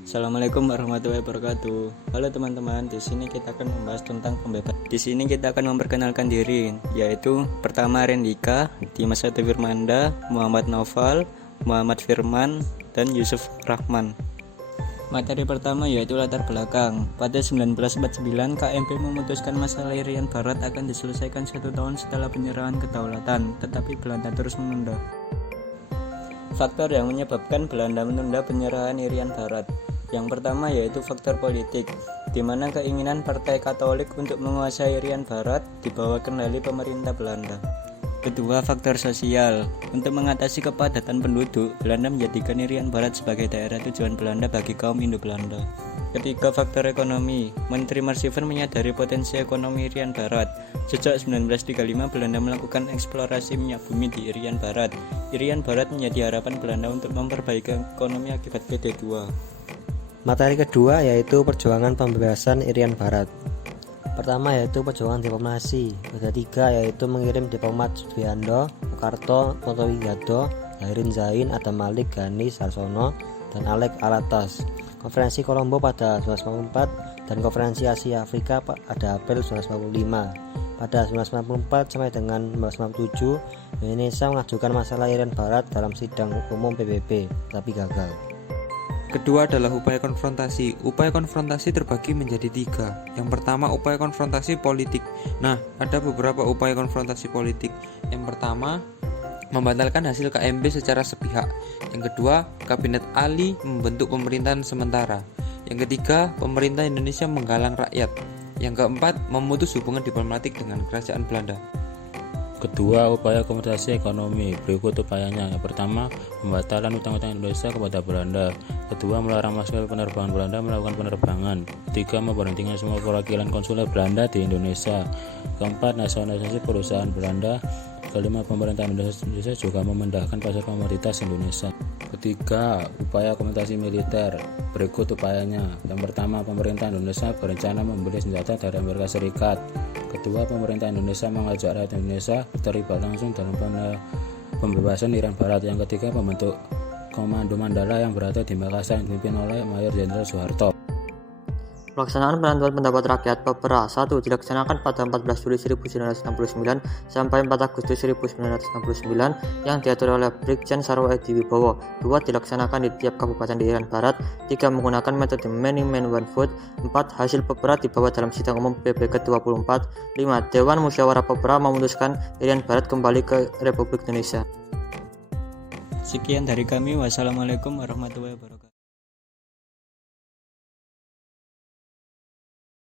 Assalamualaikum warahmatullahi wabarakatuh. Halo teman-teman, di sini kita akan membahas tentang pembebasan. Di sini kita akan memperkenalkan diri, yaitu pertama Rendika, Dimas Firmanda, Muhammad Noval, Muhammad Firman, dan Yusuf Rahman. Materi pertama yaitu latar belakang. Pada 1949, KMP memutuskan masalah Irian Barat akan diselesaikan 1 tahun setelah penyerahan kedaulatan, tetapi Belanda terus menunda. Faktor yang menyebabkan Belanda menunda penyerahan Irian Barat. Yang pertama yaitu faktor politik, di mana keinginan Partai Katolik untuk menguasai Irian Barat di bawah kendali pemerintah Belanda. Kedua, faktor sosial. Untuk mengatasi kepadatan penduduk, Belanda menjadikan Irian Barat sebagai daerah tujuan Belanda bagi kaum Indo-Belanda. Ketiga, faktor ekonomi. Menteri Marsieven menyadari potensi ekonomi Irian Barat. Sejak 1935, Belanda melakukan eksplorasi minyak bumi di Irian Barat. Irian Barat menjadi harapan Belanda untuk memperbaiki ekonomi akibat PD2. Materi kedua yaitu perjuangan pembebasan Irian Barat. Pertama yaitu perjuangan diplomasi. Ketiga yaitu mengirim diplomat Subiando, Soekarto, Toto Widodo, Zairin Zain, Adam Malik, Gani Sarsono, dan Alek Alatas. Konferensi Kolombo pada 1994 dan Konferensi Asia Afrika pada April 1945. Pada 1994 sampai dengan 1997, Indonesia mengajukan masalah Irian Barat dalam sidang umum PBB, tapi gagal. Kedua adalah upaya konfrontasi. Upaya konfrontasi terbagi menjadi 3. Yang pertama, upaya konfrontasi politik. Nah, ada beberapa upaya konfrontasi politik. Yang pertama, membatalkan hasil KMP secara sepihak. Yang kedua, Kabinet Ali membentuk pemerintahan sementara. Yang ketiga, pemerintah Indonesia menggalang rakyat. Yang keempat, memutus hubungan diplomatik dengan kerajaan Belanda. Kedua, upaya kompensasi ekonomi. Berikut upayanya. Yang pertama, pembatalan utang-utang Indonesia kepada Belanda. Kedua, melarang maskapai penerbangan Belanda melakukan penerbangan. Ketiga, memberhentikan semua perwakilan konsuler Belanda di Indonesia. Keempat, nasionalisasi perusahaan Belanda. Kelima, pemerintah Indonesia juga memindahkan pasar komoditas Indonesia. Ketiga, upaya kompensasi militer. Berikut upayanya. Yang pertama, pemerintah Indonesia berencana membeli senjata dari Amerika Serikat. Kedua, pemerintah Indonesia mengajak rakyat Indonesia terlibat langsung dalam pembebasan Irian Barat. Yang ketiga, membentuk Komando Mandala yang berada di Makassar yang dipimpin oleh Mayor Jenderal Soeharto. Pelaksanaan penentuan pendapat rakyat Papera 1 dilaksanakan pada 14 Juli 1969 sampai 4 Agustus 1969 yang diatur oleh Brigjen Sarwo Edi Wibowo. 2 dilaksanakan di tiap kabupaten di Irian Barat. 3 menggunakan metode Many Man One Vote. 4 hasil Papera dibawa dalam sidang umum PB ke-24. 5 Dewan Musyawarah Papera memutuskan Irian Barat kembali ke Republik Indonesia. Sekian dari kami. Wassalamualaikum warahmatullahi wabarakatuh.